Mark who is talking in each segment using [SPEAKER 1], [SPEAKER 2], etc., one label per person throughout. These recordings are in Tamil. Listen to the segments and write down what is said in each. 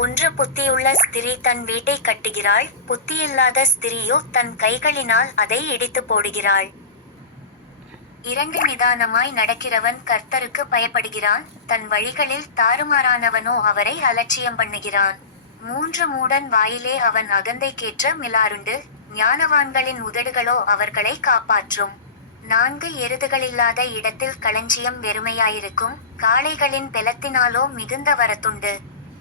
[SPEAKER 1] ஒன்று புத்தியுள்ள ஸ்திரீ தன் வீட்டை கட்டுகிறாள் புத்தியில்லாத ஸ்திரீயோ தன் கைகளினால் அதை இடித்து போடுகிறாள். இரண்டு நிதானமாய் நடக்கிறவன் கர்த்தருக்கு பயப்படுகிறான் தன் வழிகளில் தாறுமாறானவனோ அவரை அலட்சியம் பண்ணுகிறான். மூன்று மூடன் வாயிலே அவன் அகந்தைக்கேற்ற மிலாருண்டு ஞானவான்களின் உதடுகளோ அவர்களை காப்பாற்றும். நான்கு எருதுகளில்லாத இடத்தில் களஞ்சியம் வெறுமையாயிருக்கும் காளைகளின் பெலத்தினாலோ மிகுந்த வரத்துண்டு.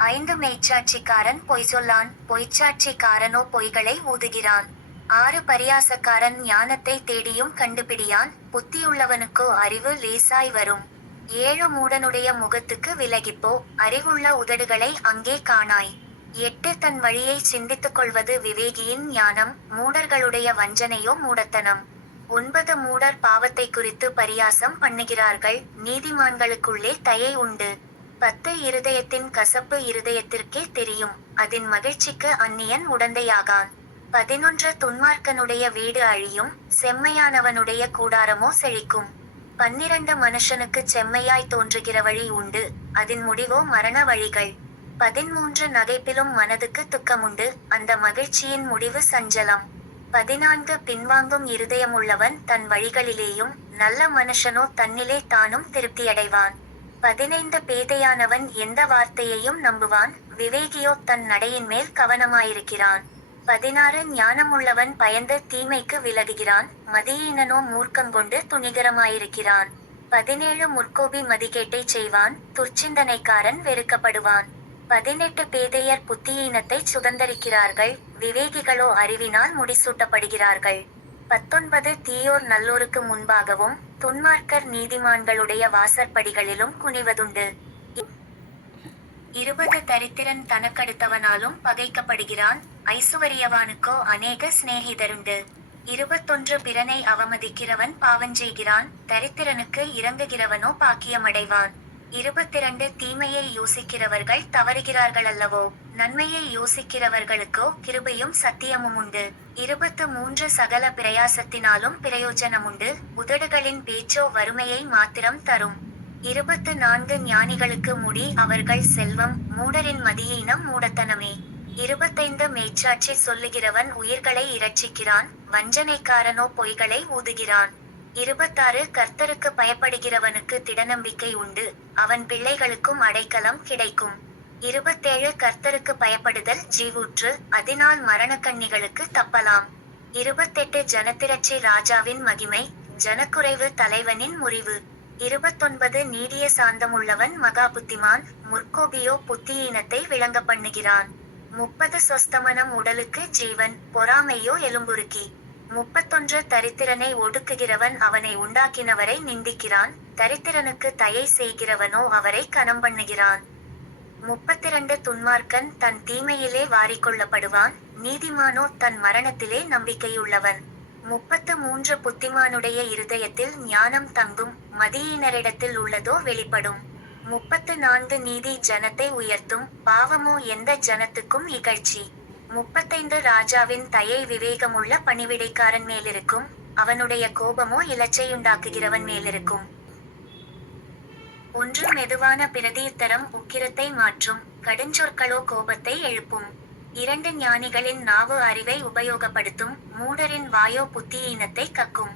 [SPEAKER 1] ஐந்து மெய்ச்சாட்சிக்காரன் பொய் சொல்லான். பொய்ச்சாட்சிக்காரனோ பொய்களை ஊதுகிறான். ஆறு பரியாசக்காரன் ஞானத்தை தேடியும் கண்டுபிடியான். புத்தியுள்ளவனுக்கோ அறிவு லேசாய் வரும். ஏழு மூடனுடைய முகத்துக்கு விலகிப்போ. அறிவுள்ள உதடுகளை அங்கே காணாய். எட்டு தன் வழியை சிந்தித்துக் கொள்வது விவேகியின் ஞானம். மூடர்களுடைய வஞ்சனையோ மூடத்தனம். ஒன்பது மூடர் பாவத்தை குறித்து பரியாசம் பண்ணுகிறார்கள். நீதிமான்களுக்குள்ளே தயை உண்டு. பத்து இருதயத்தின் கசப்பு இருதயத்திற்கே தெரியும். அதன் மகிழ்ச்சிக்கு அந்நியன் உடந்தையாகான். பதினொன்று துன்மார்க்கனுடைய வீடு அழியும் செம்மையானவனுடைய கூடாரமோ செழிக்கும். பன்னிரண்டு மனுஷனுக்கு செம்மையாய் தோன்றுகிற வழி உண்டு அதன் முடிவோ மரண வழிகள். பதிமூன்று நகைப்பிலும் மனதுக்கு துக்கமுண்டு அந்த மகிழ்ச்சியின் முடிவு சஞ்சலம். பதினான்கு பின்வாங்கும் இருதயமுள்ளவன் தன் வழிகளிலேயும் நல்ல மனுஷனோ தன்னிலே தானும் திருப்தியடைவான். பதினைந்து பேதையானவன் எந்த வார்த்தையையும் நம்புவான்? விவேகியோ தன் நடையின் மேல் கவனமாயிருக்கிறான். பதினாறு ஞானமுள்ளவன் பயந்து தீமைக்கு விலகுகிறான். மதியீனனோ மூர்க்கங்கொண்டு துணிகரமாயிருக்கிறான். பதினேழு முற்கோபி மதிகேட்டை செய்வான். துர்ச்சிந்தனைக்காரன் வெறுக்கப்படுவான். பதினெட்டு பேதையர் புத்தியீனத்தை சுதந்தரிக்கிறார்கள். விவேகிகளோ அறிவினால் முடிசூட்டப்படுகிறார்கள். பத்தொன்பது தீயோர் நல்லோருக்கு முன்பாகவும் துன்மார்க்கர் நீதிமான்களுடைய வாசற்படிகளிலும் குனிவதுண்டு. இருபது தரித்திரன் தனக்கடுத்தவனாலும் பகைக்கப்படுகிறான். ஐசுவரியவானுக்கோ அநேக சிநேகிதருண்டு. இருபத்தொன்று பிறனை அவமதிக்கிறவன் பாவஞ்செய்கிறான். தரித்திரனுக்கு இறங்குகிறவனோ பாக்கியமடைவான். இருபத்திரண்டு தீமையை யோசிக்கிறவர்கள் தவறுகிறார்கள் அல்லவோ நன்மையை யோசிக்கிறவர்களுக்கோ கிருபையும் சத்தியமும் உண்டு. இருபத்து மூன்று சகல பிரயாசத்தினாலும் பிரயோஜனமுண்டு. உதடுகளின் பேச்சோ வறுமையை மாத்திரம் தரும். இருபத்து நான்கு ஞானிகளுக்கு முடி அவர்கள் செல்வம் மூடரின் மதியீனம் மூடத்தனமே. இருபத்தைந்து மேச்சாட்சி சொல்லுகிறவன் உயிர்களை இரட்சிக்கிறான் வஞ்சனைக்காரனோ பொய்களை ஊதுகிறான். இருபத்தாறு கர்த்தருக்கு பயப்படுகிறவனுக்கு திடநம்பிக்கை உண்டு. அவன் பிள்ளைகளுக்கும் அடைக்கலம் கிடைக்கும். இருபத்தேழு கர்த்தருக்கு பயப்படுதல் ஜீவூற்று அதனால் மரணக்கண்ணிகளுக்கு தப்பலாம். இருபத்தெட்டு ஜனத்திரட்சி ராஜாவின் மகிமை ஜனக்குறைவு தலைவனின் முறிவு. இருபத்தொன்பது நீடிய சாந்தமுள்ளவன் மகா புத்திமான் முற்கோபியோ புத்தியீனத்தை விளங்க பண்ணுகிறான். முப்பது சொஸ்தமனம் உடலுக்கு ஜீவன் பொறாமையோ எலும்புருக்கி. முப்பத்தொன்று தரித்திரனை ஒடுக்குகிறவன் அவனை உண்டாக்கினவரை நிந்திக்கிறான். தரித்திரனுக்கு தயை செய்கிறவனோ அவரை கனம் பண்ணுகிறான். முப்பத்திரண்டு துன்மார்க்கன் தன் தீமையிலே வாரிக்கொள்ளப்படுவான். நீதிமானோ தன் மரணத்திலே நம்பிக்கையுள்ளவன். முப்பத்து மூன்று புத்திமானுடைய இருதயத்தில் ஞானம் தங்கும் மதியினரிடத்தில் உள்ளதோ வெளிப்படும். முப்பத்து நான்கு நீதி ஜனத்தை உயர்த்தும். பாவமோ எந்த ஜனத்துக்கும் இகழ்ச்சி. முப்பத்தைந்து ராஜாவின் தயை விவேகமுள்ள பணிவிடைக்காரன் மேலிருக்கும். அவனுடைய கோபமோ இலச்சையுண்டாக்குகிறவன் மேலிருக்கும். ஒன்று மெதுவான பிரதீர்த்தரம் உக்கிரத்தை மாற்றும். கடுஞ்சொற்களோ கோபத்தை எழுப்பும். இரண்டு ஞானிகளின் நாவு அறிவை உபயோகப்படுத்தும். மூடரின் வாயோ புத்தியீனத்தை கக்கும்.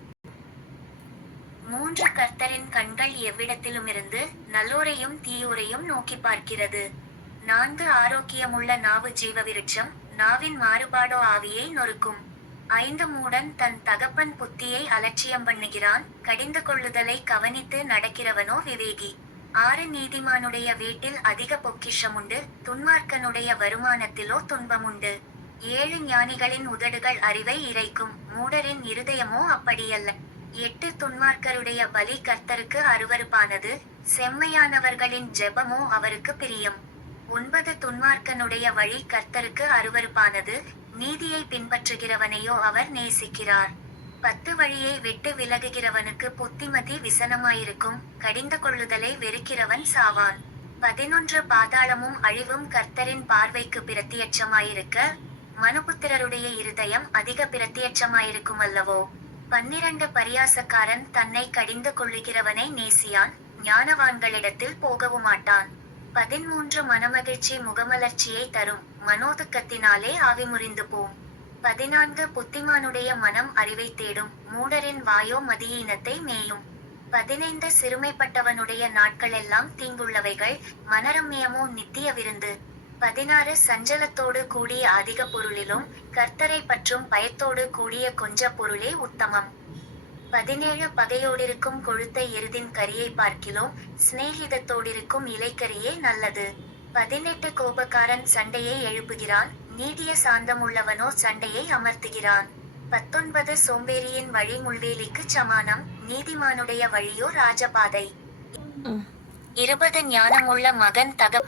[SPEAKER 1] மூன்று கர்த்தரின் கண்கள் எவ்விடத்திலுமிருந்து நல்லோரையும் தீயோரையும் நோக்கி பார்க்கிறது. நான்கு ஆரோக்கியமுள்ள நாவு ஜீவ விருட்சம். நாவின் மாறுபாடோ ஆவியை நொறுக்கும். ஐந்து மூடன் தன் தகப்பன் புத்தியை அலட்சியம் பண்ணுகிறான். கடிந்து கொள்ளுதலை கவனித்து நடக்கிறவனோ விவேகி. ஆறு நீதிமானுடைய வீட்டில் அதிக பொக்கிஷம் உண்டு துன்மார்க்கனுடைய வருமானத்திலோ துன்பமுண்டு. ஏழு ஞானிகளின் உதடுகள் அறிவை இறைக்கும். மூடரின் இருதயமோ அப்படியல்ல. எட்டு துன்மார்க்கருடைய பலி கர்த்தருக்கு அருவருப்பானது. செம்மையானவர்களின் ஜெபமோ அவருக்கு பிரியம். ஒன்பது துன்மார்க்கனுடைய வழி கர்த்தருக்கு அருவருப்பானது. நீதியை பின்பற்றுகிறவனையோ அவர் நேசிக்கிறார். பத்து வழியை விட்டு விலகுகிறவனுக்கு புத்திமதி விசனமாயிருக்கும். கடிந்து கொள்ளுதலை வெறுக்கிறவன் சாவான். பதினொன்று பாதாளமும் அழிவும் கர்த்தரின் பார்வைக்கு பிரத்தியட்சமாயிருக்க. மனுபுத்திரருடைய இருதயம் அதிக பிரத்தியட்சமாயிருக்கும் அல்லவோ. பன்னிரண்டு பரியாசக்காரன் தன்னை கடிந்து கொள்ளுகிறவனை நேசியான். ஞானவான்களிடத்தில் போகவும் மாட்டான். பதிமூன்று மனமகிழ்ச்சி முகமலர்ச்சியை தரும் மனோதுக்கத்தினாலே ஆவி முறிந்து போம் பதினான்கு புத்திமானுடைய மனம் அறிவை தேடும் மூடரின் வாயோ மதியீனத்தை மேயும். பதினைந்து சிறுமைப்பட்டவனுடைய நாட்களெல்லாம் தீங்குள்ளவைகள் மனரம்யமோ நித்திய விருந்து. பதினாறு சஞ்சலத்தோடு கூடிய அதிக பொருளிலும் கர்த்தரை பற்றும் பயத்தோடு கூடிய கொஞ்ச பொருளே உத்தமம். பதினேழு பகையோடிருக்கும் கொழுத்த எருதின் கரியை பார்க்கிலும். சிநேகிதத்தோடிருக்கும் இலைக்கரியே நல்லது. பதினெட்டு கோபக்காரன் சண்டையை எழுப்புகிறான். நீடிய சாந்தமுள்ளவனோ சண்டையை அமர்த்துகிறான். பத்தொன்பது சோம்பேறியின் வழி முள்வேலிக்குச் சமானம். நீதிமானுடைய வழியோ ராஜபாதை. இருபது ஞானமுள்ள மகன் தக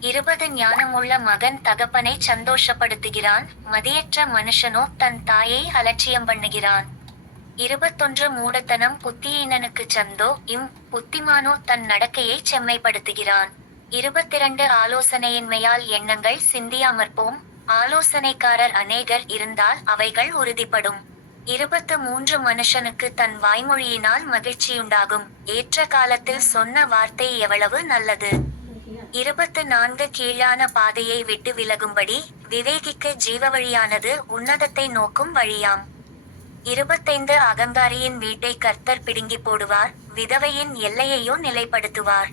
[SPEAKER 1] இருபது ஞானமுள்ள மகன் தகப்பனை சந்தோஷப்படுத்துகிறான். மதியற்ற மனுஷனோ தன் தாயை அலட்சியம் பண்ணுகிறான். இருபத்தொன்று மூடத்தனம் புத்தியீனனுக்கு சந்தோ இம் புத்திமானோ தன் நடக்கையை செம்மைப்படுத்துகிறான். இருபத்திரண்டு ஆலோசனையின்மையால் எண்ணங்கள் சிந்தியாமற்போம். ஆலோசனைக்காரர் அநேகர் இருந்தால் அவைகள் உறுதிப்படும். இருபத்து மூன்று மனுஷனுக்கு தன் வாய்மொழியினால் மகிழ்ச்சியுண்டாகும். ஏற்ற காலத்தில் சொன்ன வார்த்தை எவ்வளவு நல்லது. இருபத்து நான்கு கீழான பாதையை விட்டு விலகும்படி விவேகிக்கு ஜீவ வழியானது உன்னதத்தை நோக்கும் வழியாம். இருபத்தைந்து அகங்காரியின் வீட்டை கர்த்தர் பிடுங்கி போடுவார் விதவையின் எல்லையையோ நிலைப்படுத்துவார்.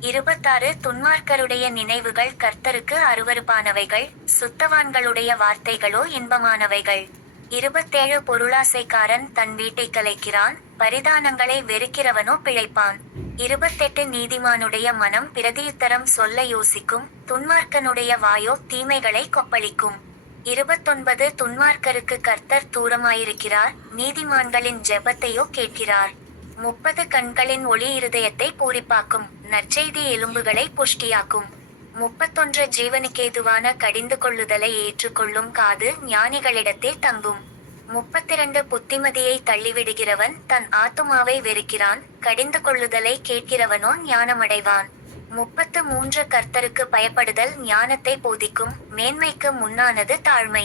[SPEAKER 1] இருபத்தாறு துன்மார்க்கருடைய நினைவுகள் கர்த்தருக்கு அருவருப்பானவைகள் சுத்தவான்களுடைய வார்த்தைகளோ இன்பமானவைகள். இருபத்தேழு பொருளாசைக்காரன் தன் வீட்டை கலைக்கிறான் பரிதானங்களை வெறுக்கிறவனோ பிழைப்பான். இருபத்தெட்டு நீதிமானுடைய மனம் பிரதியுத்தரம் சொல்ல யோசிக்கும் துன்மார்க்கனுடைய வாயோ தீமைகளை கொப்பளிக்கும். இருபத்தொன்பது துன்மார்க்கருக்கு கர்த்தர் தூரமாயிருக்கிறார். நீதிமான்களின் ஜெபத்தையோ கேட்கிறார். முப்பது கண்களின் ஒளி இருதயத்தை பூரிப்பாக்கும். நற்செய்தி எலும்புகளை புஷ்டியாக்கும். முப்பத்தொன்று ஜீவனுக்கேதுவான கடிந்து கொள்ளுதலை ஏற்றுக்கொள்ளும் காது ஞானிகளிடத்தே தங்கும். முப்பத்திரண்டு புத்திமதியை தள்ளிவிடுகிறவன் தன் ஆத்துமாவை வெறுக்கிறான். கடிந்து கொள்ளுதலை கேட்கிறவனோ ஞானமடைவான். முப்பத்து மூன்று கர்த்தருக்கு பயப்படுதல் ஞானத்தை போதிக்கும் மேன்மைக்கு முன்னானது தாழ்மை.